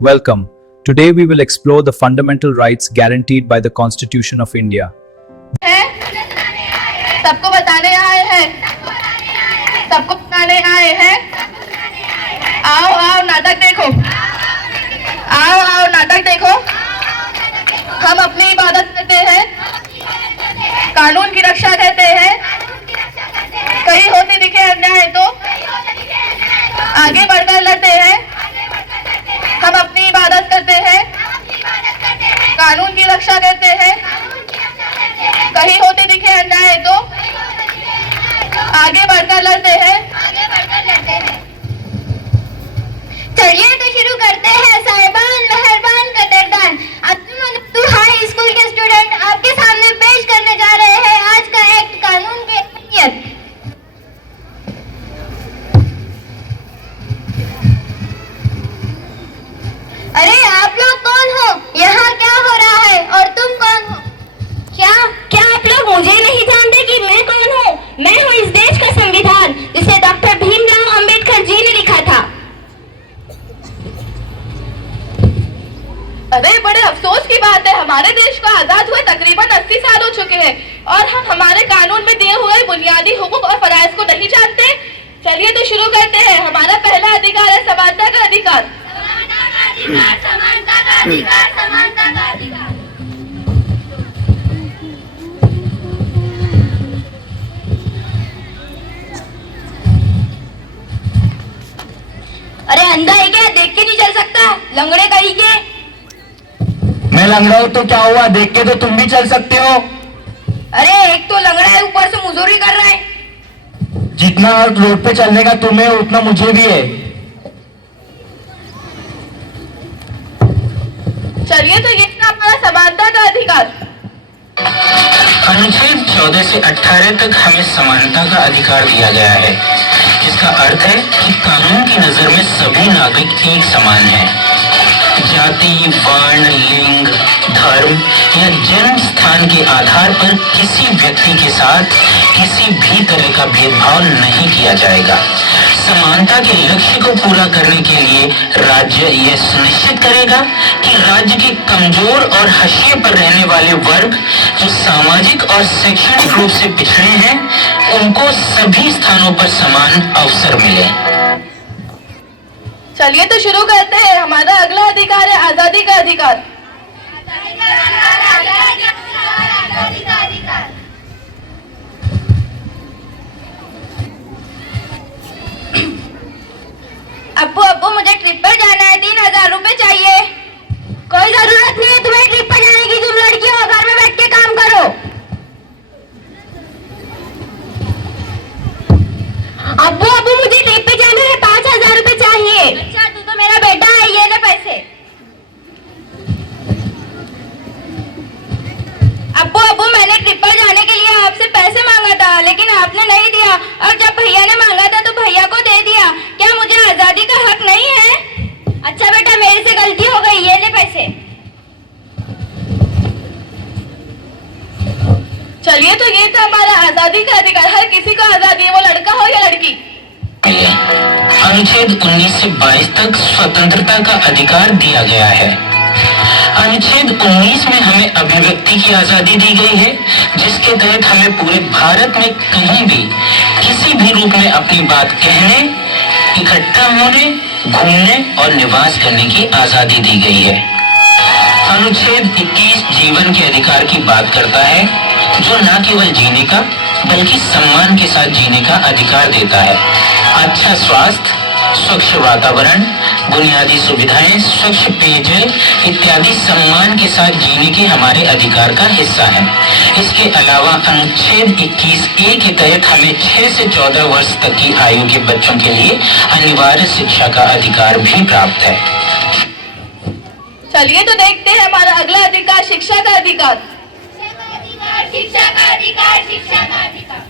Welcome. Today we will explore the fundamental rights guaranteed by the Constitution of India. सबको बताने आए हैं, सबको बताने आए हैं। आओ आओ नाटक देखो, आओ आओ नाटक देखो। हम अपनी इबादत करते हैं, कानून की रक्षा करते हैं। कहीं होते दिखे अन्याय तो आगे बढ़कर लड़ते हैं। हम अपनी इबादत करते हैं, कानून की रक्षा करते हैं। कहीं होते दिखे अन्याय तो आगे बढ़कर लड़ते हैं। चलिए तो शुरू करते हैं। साहिबान, मेहरबान, कदरदान, अब्दुल हाई स्कूल के स्टूडेंट आपके सामने पेश करने जा रहे हैं आज का एक्ट कानून की अहमियत। अरे आप लोग कौन हो? यहाँ क्या हो रहा है और तुम कौन हो? क्या क्या आप लोग मुझे नहीं जानते कि मैं कौन हूँ? मैं हूँ इस देश का संविधान, जिसे डॉक्टर भीमराव अंबेडकर जी ने लिखा था। अरे बड़े अफसोस की बात है, हमारे देश को आजाद हुए तकरीबन 80 साल हो चुके हैं और हम हमारे कानून में दिए हुए बुनियादी हुकूक और फराइज को नहीं जानते। चलिए तो शुरू करते हैं। हमारा पहला अधिकार है समानता का अधिकार। समानता का अधिकार, समानता का अधिकार। अरे अंधा है क्या? देख के नहीं चल सकता? लंगड़े कहीं के? मैं लंगड़ा हूँ तो क्या हुआ? देख के तो तुम भी चल सकते हो। अरे एक तो लंगड़ा है, ऊपर से मुजोरी कर रहा है। जितना रोड पे चलने का तुम्हें उतना मुझे भी है। चलिए तो ये था हमारा समानता का अधिकार। अनुच्छेद 14 से 18 तक हमें समानता का अधिकार दिया गया है, जिसका अर्थ है कि कानून की नजर में सभी नागरिक एक समान हैं। जाति, वर्ण, लिंग, धर्म या जन्म स्थान के आधार पर किसी व्यक्ति के साथ किसी भी तरह का भेदभाव नहीं किया जाएगा। समानता के लक्ष्य को पूरा करने के लिए राज्य यह सुनिश्चित करेगा कि राज्य के कमजोर और हाशिए पर रहने वाले वर्ग जो सामाजिक और शैक्षणिक रूप से पिछड़े हैं, उनको सभी स्थानों पर समान अवसर मिले। चलिए तो शुरू करते हैं। हमारा अगला अधिकार है आजादी का अधिकार। अब्बू अब्बू मुझे ट्रिप पर जाना है, 3000 रुपए चाहिए। कोई जरूरत नहीं है तुम्हें ट्रिप पर जाने की, तुम लड़की हो, घर में बैठ के काम करो। अब्बू अब्बू मुझे ट्रिप पे जाना है, 5000 रुपए चाहिए। अच्छा तू तो मेरा बेटा है, ये ले पैसे। अब्बू अब्बू मैंने ट्रिप पर जाने के लिए आपसे पैसे मांगा था, लेकिन आपने नहीं दिया, और जब भैया ने मांगा था तो भैया को दे दिया। क्या मुझे आजादी का हक नहीं है? अच्छा बेटा मेरे से गलती हो गई, ये ले पैसे। चलिए तो ये था हमारा आजादी का अधिकार। हर किसी को आजादी है, वो लड़का हो या लड़की। अनुच्छेद 19 से 22 तक स्वतंत्रता का अधिकार दिया गया है। अनुच्छेद 19 में हमें अभिव्यक्ति की आजादी दी गई है, जिसके तहत हमें पूरे भारत में कहीं भी किसी भी रूप में अपनी बात कहने, इकट्ठा होने, घूमने और निवास करने की आजादी दी गई है। अनुच्छेद 21 जीवन के अधिकार की बात करता है, जो न केवल जीने का बल्कि सम्मान के साथ जीने का अधिकार देता है। अच्छा स्वास्थ्य, स्वच्छ वातावरण, बुनियादी सुविधाएं, स्वच्छ पेयजल इत्यादि सम्मान के साथ जीने के हमारे अधिकार का हिस्सा है। इसके अलावा अनुच्छेद 21A के तहत हमें 6 से 14 वर्ष तक की आयु के बच्चों के लिए अनिवार्य शिक्षा का अधिकार भी प्राप्त है। चलिए तो देखते हैं हमारा अगला अधिकार शिक्षा का अधिकार। शिक्षा का अधिकार, शिक्षा का अधिकार।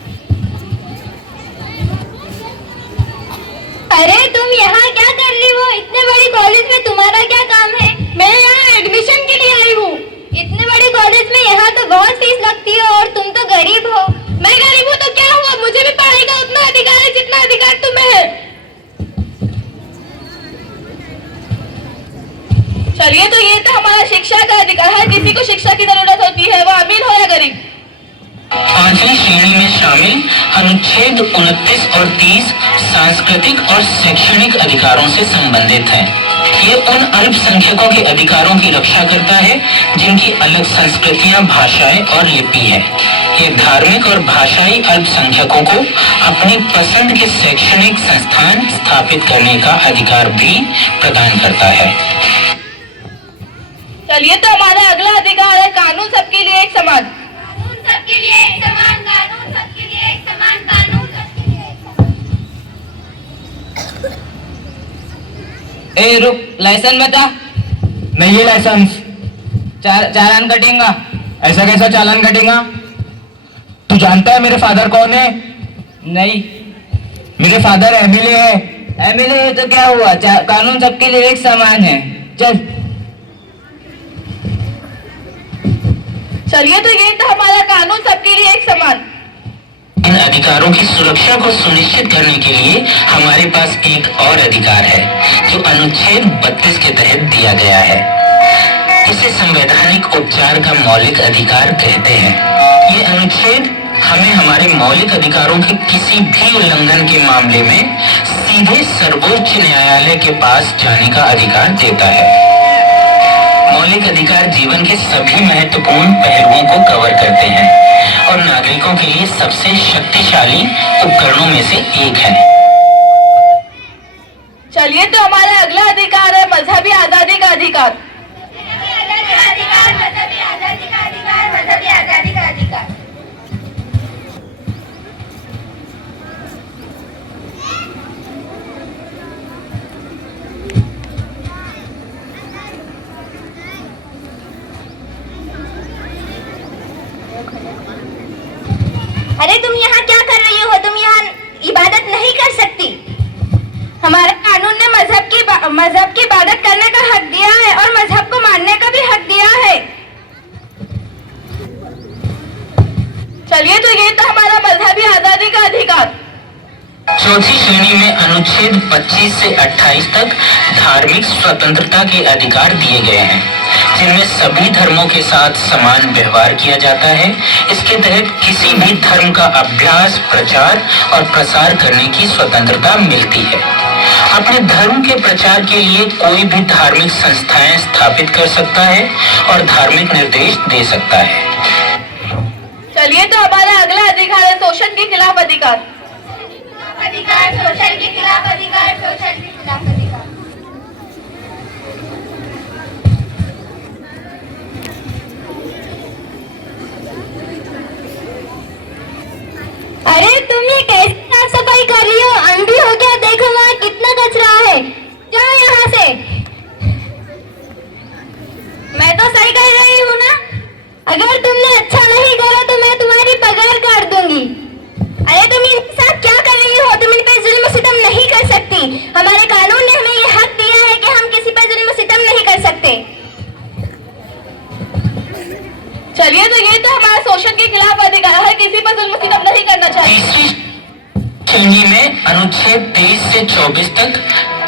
अरे तुम यहाँ क्या कर रही हो? इतने बड़ी कॉलेज में तुम्हारा क्या काम है? मैं यहाँ एडमिशन के लिए आई हूँ। इतने बड़े कॉलेज में यहाँ तो बहुत फीस लगती है और तुम तो गरीब हो। मैं गरीब हूँ तो क्या हुआ, मुझे भी पढ़ाई का उतना अधिकार है जितना अधिकार तुम्हें है। चलिए, तो ये तो हमारा शिक्षा का अधिकार है। किसी को शिक्षा की जरूरत होती है, वो अमीर हो या गरीब। 5वीं श्रेणी में शामिल अनुच्छेद 29 और 30 सांस्कृतिक और शैक्षणिक अधिकारों से संबंधित हैं। ये उन अल्पसंख्यकों के अधिकारों की रक्षा करता है जिनकी अलग संस्कृतियां, भाषाएं और लिपि है। ये धार्मिक और भाषाई अल्पसंख्यकों को अपनी पसंद के शैक्षणिक संस्थान स्थापित करने का अधिकार भी प्रदान करता है। चलिए, तो हमारा अगला अधिकार है कानून सबके लिए एक समान। कानून सबके लिए एक समान, कानून सबके लिए एक समान, कानून सबके लिए एक समान। ए रुक, लाइसेंस बता। नहीं है लाइसेंस। चालान कटेगा। ऐसा कैसा चालान कटेगा? तू जानता है मेरे फादर कौन है? नहीं। मेरे फादर एमएलए है। एमएलए है तो क्या हुआ, कानून सबके लिए एक समान है। चल। चलिए, तो ये तो हमारा कानून सबके लिए एक समान। इन अधिकारों की सुरक्षा को सुनिश्चित करने के लिए हमारे पास एक और अधिकार है जो अनुच्छेद 32 के तहत दिया गया है। इसे संवैधानिक उपचार का मौलिक अधिकार कहते हैं। ये अनुच्छेद हमें हमारे मौलिक अधिकारों के किसी भी उल्लंघन के मामले में सीधे सर्वोच्च न्यायालय के पास जाने का अधिकार देता है। मौलिक अधिकार जीवन के सभी महत्वपूर्ण पहलुओं को कवर करते हैं और नागरिकों के लिए सबसे शक्तिशाली उपकरणों में से एक है। चलिए, तो हमारा अगला अधिकार है मजहबी आजादी का अधिकार। मजहबी आजादी का अधिकार, मजहबी आजादी का अधिकार। अरे तुम यहाँ क्या कर रही हो? तुम यहाँ इबादत नहीं कर सकती। हमारे कानून ने मजहब की इबादत करने का हक दिया है और मजहब को मानने का भी हक दिया है। चलिए, तो ये तो हमारा मजहबी आजादी का अधिकार। चौथी श्रेणी में अनुच्छेद 25 से 28 तक धार्मिक स्वतंत्रता के अधिकार दिए गए हैं, जिनमें सभी धर्मों के साथ समान व्यवहार किया जाता है। इसके तहत किसी भी धर्म का अभ्यास, प्रचार और प्रसार करने की स्वतंत्रता मिलती है। अपने धर्म के प्रचार के लिए कोई भी धार्मिक संस्थाएं स्थापित कर सकता है और धार्मिक निर्देश दे सकता है। चलिए, तो हमारा अगला अधिकार है शोषण के खिलाफ अधिकार। शोषण के खिलाफ अधिकार, शोषण के खिलाफ अधिकार। अरे तुम ये कैसे साफ सफाई कर रही हो? अंधी हो क्या? देखो वहाँ कितना कचरा है। जाओ यहाँ से। मैं तो सही कह रही हूँ ना? अगर तुमने अच्छा नहीं करा तो मैं तुम्हारी पगार काट दूंगी। अरे तुम इनके साथ क्या कर रही हो? तुम इन पे जुल्म सितम नहीं कर सकती। हमारे कानून ने हमें ये हक दिया है कि हम किसी पे जुल्म सितम नहीं कर सकते। चलिए, तो ये तो हमारा शोषण के खिलाफ अधिकार है। किसी पर जुल्म सितम नहीं करना चाहिए। तीसरी श्रेणी में अनुच्छेद 23 से 24 तक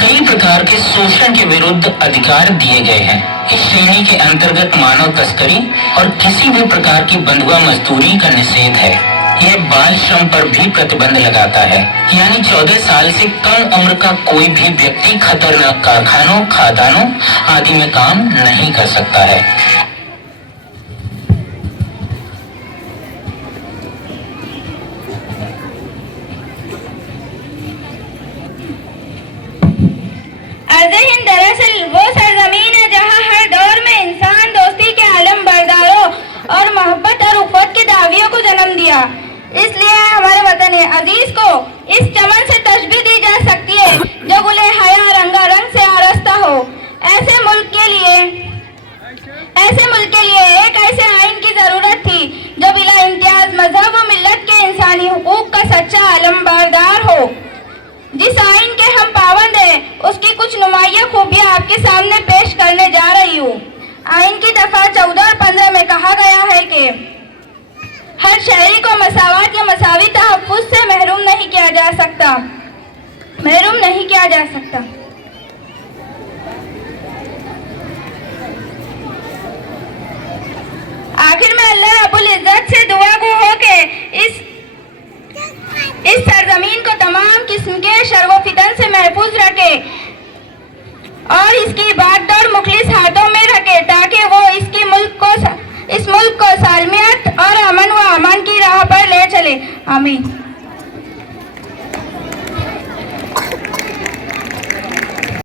कई प्रकार के शोषण के विरुद्ध अधिकार दिए गए हैं। इस श्रेणी के अंतर्गत मानव तस्करी और किसी भी प्रकार की बंधुआ मजदूरी का निषेध है। यह बाल श्रम पर भी प्रतिबंध लगाता है, यानी 14 साल से कम उम्र का कोई भी व्यक्ति खतरनाक कारखानों, खदानों आदि में काम नहीं कर सकता है। अर्ज़-ए-हिंद दरअसल वो सरजमीन है जहाँ हर दौर में इंसान दोस्ती के आलम बरदारों और मोहब्बत और उफ़्वत के दावियों को जन्म दिया। इसलिए हमारे वतन अजीज को इस चमन से तशबीह दी जा सकती है जो गुले हया रंगारंग से आरास्ता हो। ऐसे मुल्क के लिए एक ऐसे आइन की जरूरत थी जो बिला इम्तियाज मजहब व मिल्लत के इंसानी हुकूक का सच्चा आलमबरदार हो। जिस आइन के हम पाबंद हैं उसकी कुछ नुमाइया खूबियाँ आपके सामने पेश करने जा रही हूँ। आइन की दफा 14 और 15 में कहा गया है कि हर शहरी को मसावत या मसावी तहफ़्फ़ुज़ से महरूम नहीं किया जा सकता। अल्लाह अब्बुल इज्जत से दुआ गो हो के इस सरजमीन को तमाम किस्म के शर्व फितन से महफूज रखे और इसकी बागडोर मुखलिस हाथों में रखे ताकि वो इस मुल्क को सालमियत और अमन व अमान की राह पर ले चले। आमीन।